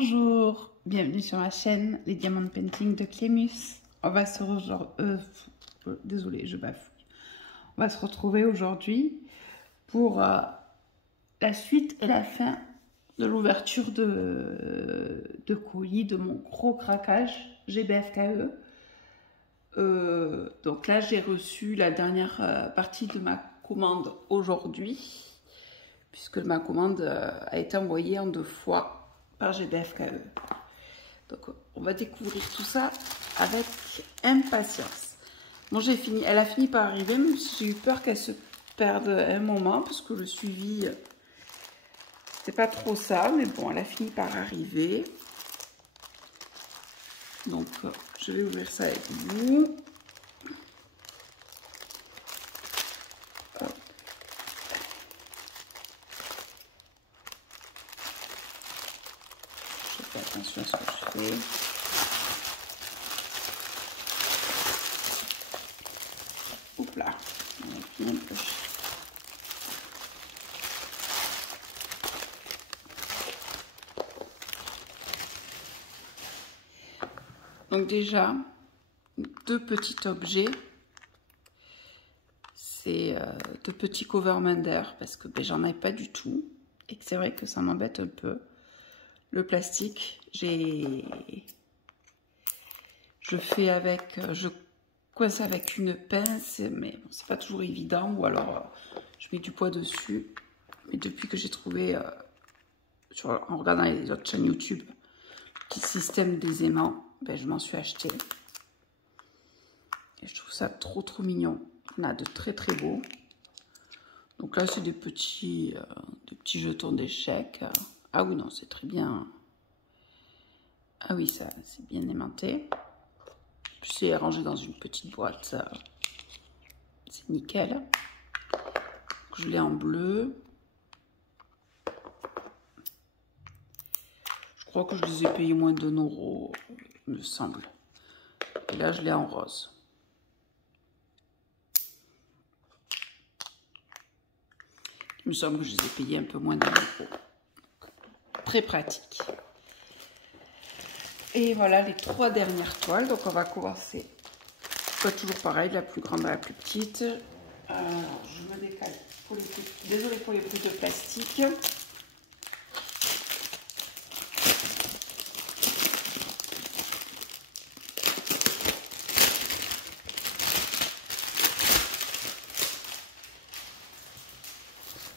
Bonjour, bienvenue sur ma chaîne Les Diamants Painting de Clémus. On va se désolée, je bafouille. On va se retrouver aujourd'hui pour la suite et la fin de l'ouverture de colis de mon gros craquage GBFKE. Donc là, j'ai reçu la dernière partie de ma commande aujourd'hui, puisque ma commande a été envoyée en 2 fois par GBFKE. Donc on va découvrir tout ça avec impatience. Bon, j'ai fini, elle a fini par arriver, même si j'ai eu peur qu'elle se perde un moment, parce que le suivi, c'était pas trop ça, mais bon, elle a fini par arriver. Donc je vais ouvrir ça avec vous. Attention à ce que je fais. Oups là, on a bien pioché. Donc déjà, 2 petits objets. C'est 2 petits covermander parce que ben, j'en ai pas du tout et que c'est vrai que ça m'embête un peu. Le plastique, je fais avec, je coince avec une pince, mais bon, c'est pas toujours évident, ou alors je mets du poids dessus. Mais depuis que j'ai trouvé, en regardant les autres chaînes YouTube, le petit système des aimants, ben, je m'en suis acheté. Et je trouve ça trop mignon. Il y en a de très beaux. Donc là, c'est des petits jetons d'échecs. Ah oui, non, c'est très bien. Ah oui, ça, c'est bien aimanté. Puis c'est rangé dans une petite boîte. C'est nickel. Donc, je l'ai en bleu. Je crois que je les ai payés moins de 1 €, il me semble. Et là, je l'ai en rose. Il me semble que je les ai payés un peu moins d'1 €. Très pratique. Et voilà les 3 dernières toiles. Donc on va commencer. Pas toujours pareil, la plus grande à la plus petite. Je me décale. Désolée pour les bouts de plastique.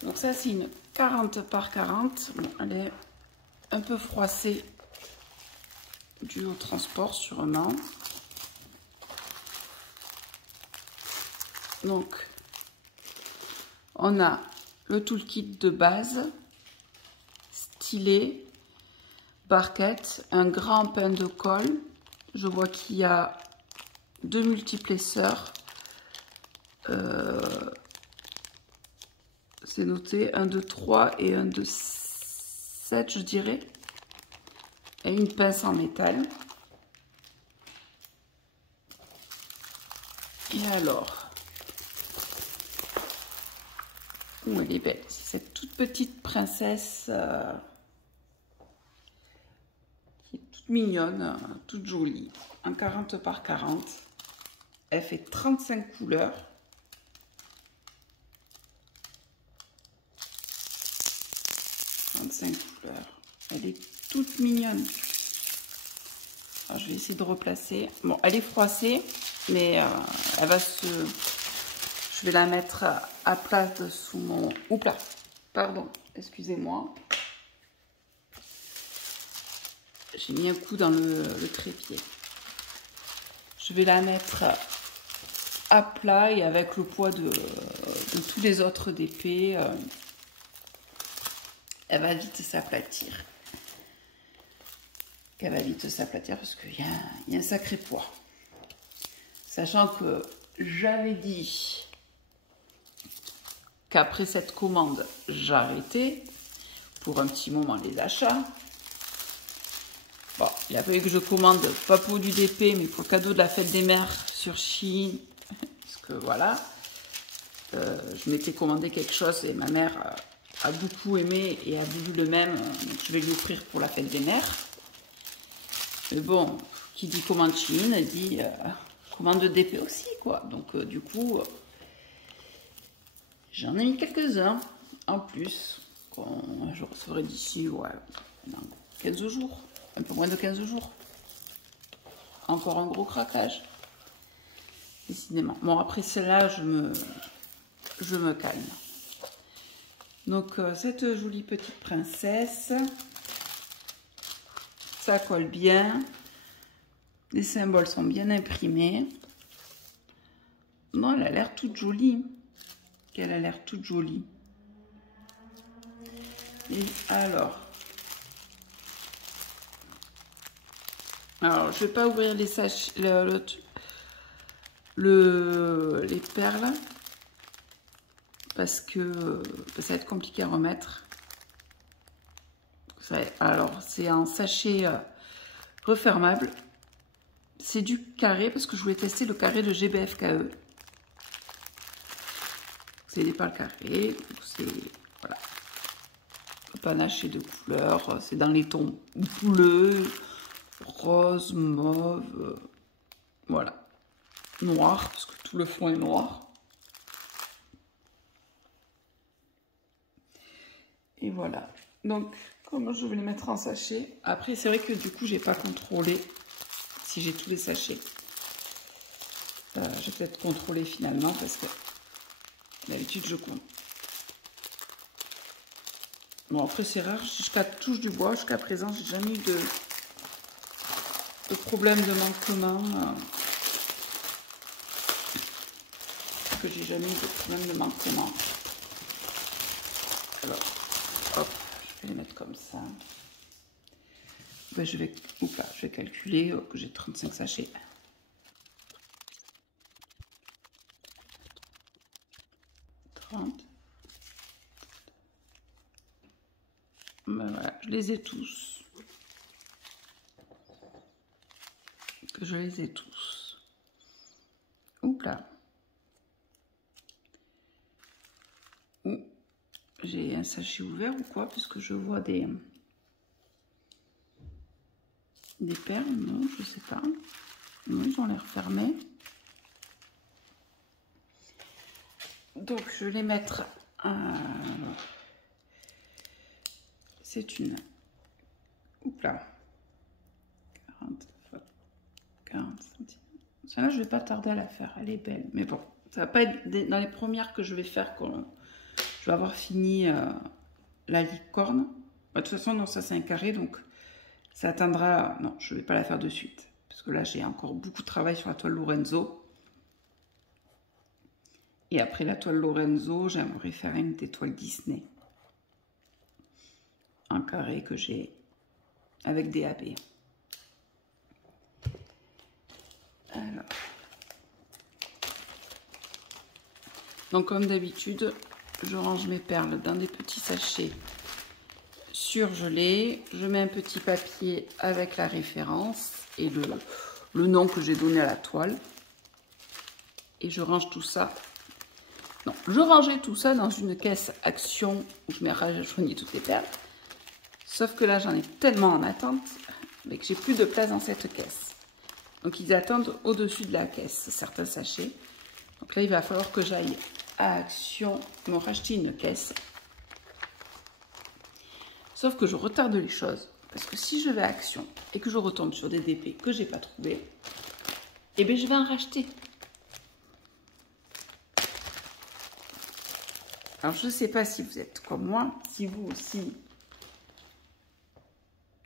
Donc ça c'est une 40 par 40. Bon, elle est un peu froissée dû au transport sûrement. Donc on a le toolkit de base, stylet, barquette, un grand pain de colle. Je vois qu'il y a 2 multiplesseurs. C'est noté 1 de 3 et 1 de 7, je dirais. Et une pince en métal. Et alors, oh, elle est belle. C'est cette toute petite princesse qui est toute mignonne, toute jolie, en 40 par 40. Elle fait 35 couleurs. Elle est toute mignonne. Alors, je vais essayer de replacer. Bon, elle est froissée, mais elle va se... Je vais la mettre à plat sous mon... Oups là, pardon, excusez-moi. J'ai mis un coup dans le trépied. Je vais la mettre à plat et avec le poids de tous les autres d'épée. Elle va vite s'aplatir. Elle va vite s'aplatir parce qu'il y a un sacré poids. Sachant que j'avais dit qu'après cette commande, j'arrêtais pour un petit moment les achats. Bon, il a fallu que je commande, pas pour du DP, mais pour le cadeau de la fête des mères sur Shein. Parce que voilà, je m'étais commandé quelque chose et ma mère a beaucoup aimé et a voulu le même. Donc je vais lui offrir pour la fête des mères. Mais bon, qui dit commande Chine, dit commande DP aussi, quoi. Donc, du coup, j'en ai mis quelques-uns en plus. Je recevrai d'ici, ouais, dans 15 jours. Un peu moins de 15 jours. Encore un gros craquage. Décidément. Bon, après celle-là, je me calme. Donc, cette jolie petite princesse, ça colle bien. Les symboles sont bien imprimés. Non, elle a l'air toute jolie. Elle a l'air toute jolie. Et alors, je vais pas ouvrir les sachets, les perles, parce que ça va être compliqué à remettre. Alors, c'est un sachet refermable. C'est du carré, parce que je voulais tester le carré de GBFKE. C'est des perles carrées, c'est voilà. Le panache est de couleurs, c'est dans les tons bleus, rose, mauve, voilà, noir, parce que tout le fond est noir. Et voilà. Donc, comme je vais les mettre en sachet, après c'est vrai que du coup j'ai pas contrôlé si j'ai tous les sachets. J'ai peut-être contrôlé finalement parce que d'habitude je compte. Bon, après c'est rare, jusqu'à touche du bois, jusqu'à présent j'ai jamais eu de problème de manquement. Que j'ai jamais eu de problème de manquement. Alors, hop, je vais les mettre comme ça. Ben, je vais calculer que j'ai 35 sachets. Ben voilà, je les ai tous. Que je les ai tous. Oups là. J'ai un sachet ouvert ou quoi? Puisque je vois des perles. Non, je sais pas. Non, ils ont l'air fermés. Donc, je vais les mettre. C'est une. Oups là. 40 cm. Celle-là, je vais pas tarder à la faire. Elle est belle. Mais bon, ça va pas être dans les premières que je vais faire quand je vais avoir fini la licorne. De toute façon, non, ça c'est un carré, donc ça atteindra. Non, je vais pas la faire de suite. Parce que là, j'ai encore beaucoup de travail sur la toile Lorenzo. Et après la toile Lorenzo, j'aimerais faire une des toiles Disney. Un carré que j'ai avec des AB. Alors. Donc comme d'habitude, je range mes perles dans des petits sachets surgelés. Je mets un petit papier avec la référence et le nom que j'ai donné à la toile. Et je range tout ça. Non, je rangeais tout ça dans une caisse Action où je mets rajeuni toutes les perles. Sauf que là, j'en ai tellement en attente mais que j'ai plus de place dans cette caisse. Donc, ils attendent au-dessus de la caisse, certains sachets. Donc là, il va falloir que j'aille à Action me racheter une caisse. Sauf que je retarde les choses. Parce que si je vais à Action et que je retombe sur des DP que j'ai pas trouvé, eh bien, je vais en racheter. Alors, je ne sais pas si vous êtes comme moi, si vous aussi,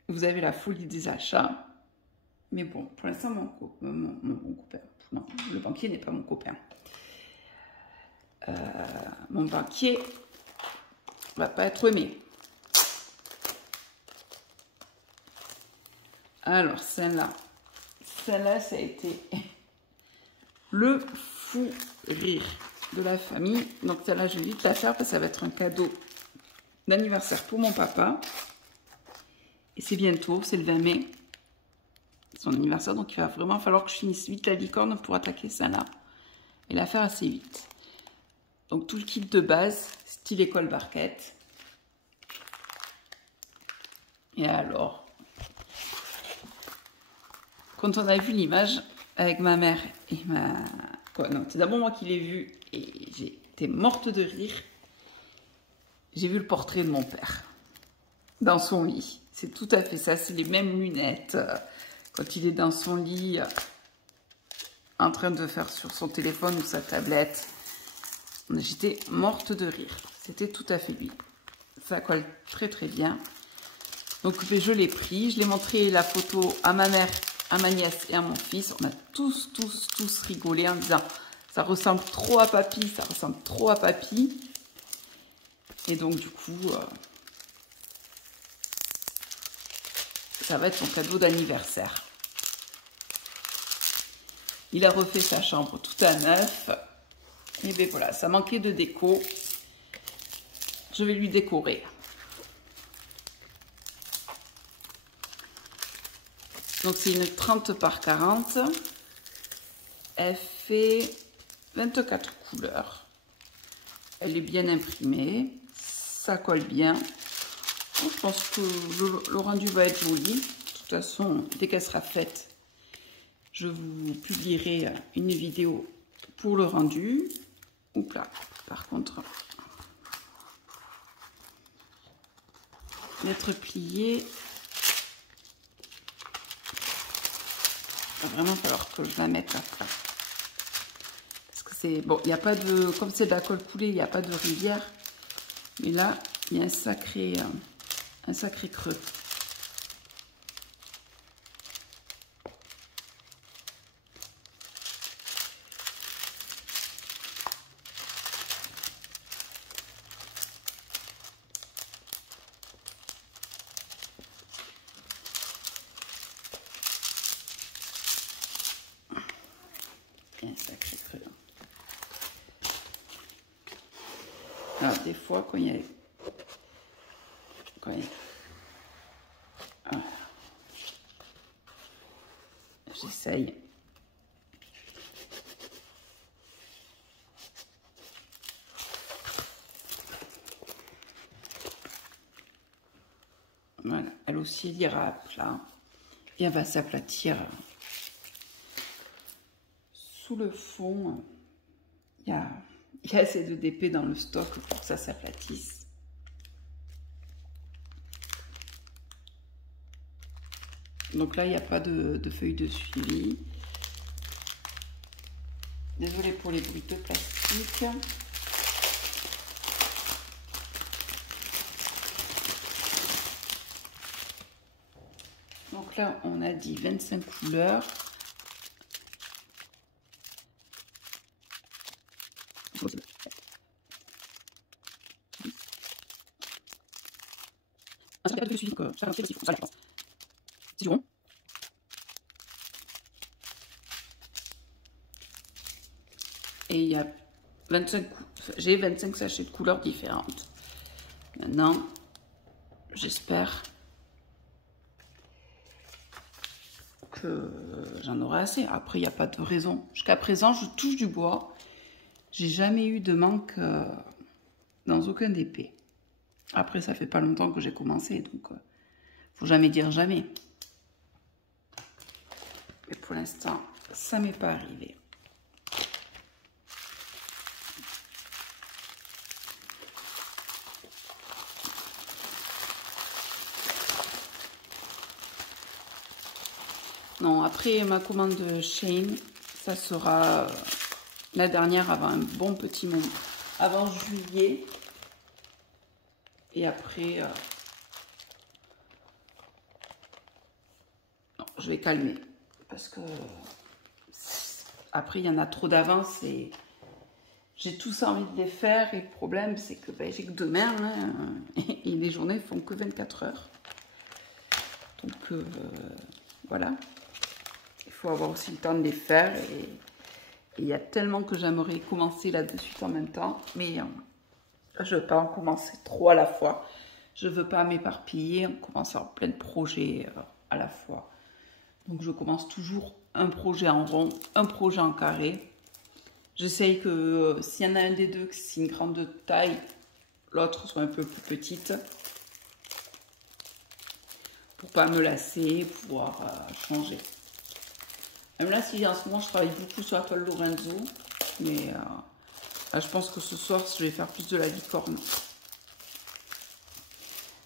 vous avez la folie des achats. Mais bon, pour l'instant, mon copain, non, le banquier n'est pas mon copain. Mon banquier va pas être aimé. Alors, celle-là, ça a été le fou rire de la famille. Donc, celle-là, je vais vite la faire parce que ça va être un cadeau d'anniversaire pour mon papa. Et c'est bientôt, c'est le 20 mai. Son anniversaire, donc il va vraiment falloir que je finisse vite la licorne pour attaquer celle-là et la faire assez vite. Donc tout le kit de base, style école barquette. Et alors, quand on a vu l'image avec ma mère et ma... Quoi, non, c'est d'abord moi qui l'ai vu et j'ai été morte de rire. J'ai vu le portrait de mon père dans son lit. C'est tout à fait ça, c'est les mêmes lunettes. Quand il est dans son lit, en train de faire sur son téléphone ou sa tablette. J'étais morte de rire. C'était tout à fait lui. Ça colle très très bien. Donc je l'ai pris, je l'ai montré la photo à ma mère, à ma nièce et à mon fils. On a tous rigolé en disant ça ressemble trop à papy, ça ressemble trop à papy. Et donc du coup, ça va être son cadeau d'anniversaire. Il a refait sa chambre tout à neuf. Et bien voilà, ça manquait de déco. Je vais lui décorer. Donc c'est une 30 par 40. Elle fait 24 couleurs. Elle est bien imprimée. Ça colle bien. Donc, je pense que le rendu va être joli. De toute façon, dès qu'elle sera faite, je vous publierai une vidéo pour le rendu. Oups là, par contre, lettre pliée. Il va vraiment falloir que je la mette à plat. Parce que c'est... Bon, il n'y a pas de... Comme c'est de la colle coulée, il n'y a pas de rivière. Mais là, il y a un sacré creux. Alors, des fois, quand il y a... Voilà. J'essaye. Voilà, elle aussi elle ira à plat. Et elle va s'aplatir. Sous le fond, il y a assez de DP dans le stock pour que ça s'aplatisse. Donc là, il n'y a pas de feuilles de suivi. Désolée pour les bruits de plastique. Donc là, on a dit 25 couleurs. Et il y a 25, j'ai 25 sachets de couleurs différentes. Maintenant, j'espère que j'en aurai assez. Après, il n'y a pas de raison. Jusqu'à présent, je touche du bois. J'ai jamais eu de manque dans aucun DP. Après, ça fait pas longtemps que j'ai commencé, donc faut jamais dire jamais. Mais pour l'instant, ça m'est pas arrivé. Non, après ma commande de Shein, ça sera la dernière avant un bon petit moment. Avant juillet. Et après, non, je vais calmer. Parce que après, il y en a trop d'avance et j'ai tous envie de les faire. Et le problème, c'est que ben, j'ai que demain. Hein, et les journées font que 24 heures. Donc, voilà. Il faut avoir aussi le temps de les faire. Et il y a tellement que j'aimerais commencer là-dessus en même temps. Mais je ne veux pas en commencer trop à la fois. Je ne veux pas m'éparpiller en commençant plein de projets à la fois. Donc je commence toujours un projet en rond, un projet en carré. J'essaye que s'il y en a un des deux, que c'est une grande taille, l'autre soit un peu plus petite. Pour pas me lasser, pouvoir changer. Même là, si en ce moment je travaille beaucoup sur la toile Lorenzo, mais là, je pense que ce soir je vais faire plus de la licorne.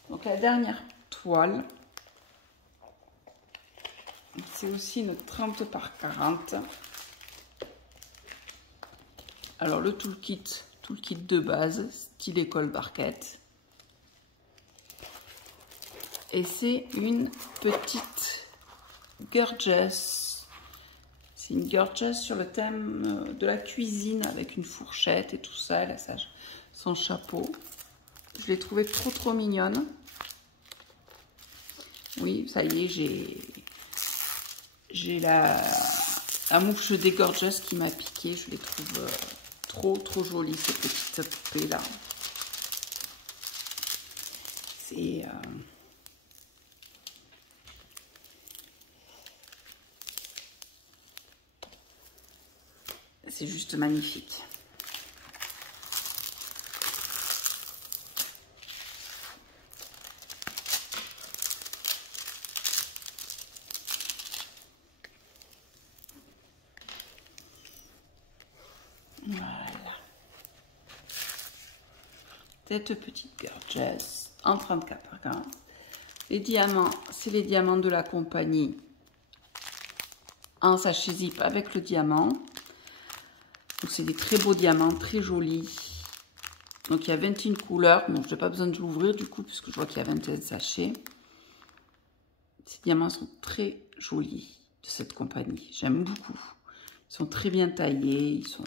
Donc la dernière toile, c'est aussi une 30 par 40. Alors le toolkit de base, style école barquette. Et c'est une petite Gorgeous. C'est une Gorgeous sur le thème de la cuisine avec une fourchette et tout ça. Elle a son chapeau. Je l'ai trouvée trop mignonne. Oui, ça y est, j'ai la mouche des Gorgeous qui m'a piqué. Je les trouve trop jolies, ces petites poupées là. C'est juste magnifique. Voilà. Cette petite Gorgeous en 34 par 40. Les diamants, c'est les diamants de la compagnie en sachet zip avec le diamant. Donc c'est des très beaux diamants, très jolis. Donc il y a 21 couleurs. Bon, je n'ai pas besoin de l'ouvrir du coup, puisque je vois qu'il y a 21 sachets. Ces diamants sont très jolis de cette compagnie. J'aime beaucoup. Ils sont très bien taillés, ils sont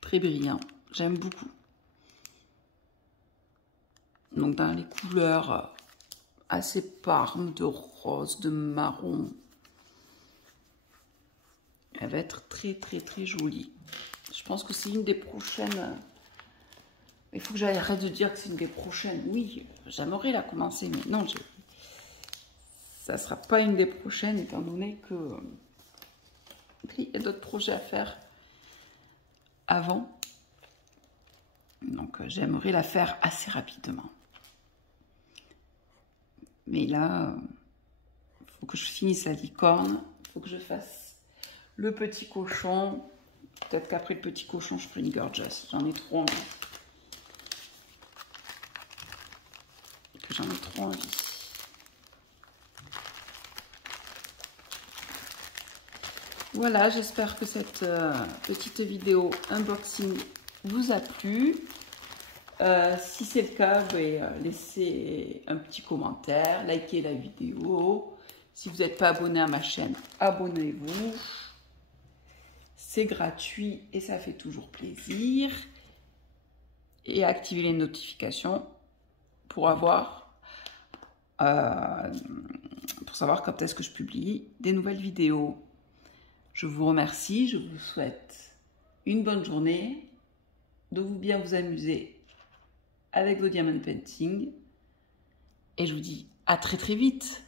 très brillants. J'aime beaucoup. Donc dans les couleurs assez parmes, de rose, de marron. Elle va être très jolie. Je pense que c'est une des prochaines. Il faut que j'arrête de dire que c'est une des prochaines. Oui, j'aimerais la commencer, mais non, ça ne sera pas une des prochaines, étant donné que il y a d'autres projets à faire avant. Donc j'aimerais la faire assez rapidement. Mais là, il faut que je finisse la licorne. Il faut que je fasse le petit cochon. Peut-être qu'après le petit cochon, je ferai une Gorgeous. J'en ai trop envie. J'en ai trop envie. Voilà, j'espère que cette petite vidéo unboxing vous a plu. Si c'est le cas, laissez un petit commentaire, likez la vidéo. Si vous n'êtes pas abonné à ma chaîne, abonnez-vous. C'est gratuit et ça fait toujours plaisir. Et activez les notifications pour savoir quand est-ce que je publie des nouvelles vidéos. Je vous remercie, je vous souhaite une bonne journée, de bien vous amuser avec vos diamond painting et je vous dis à très vite.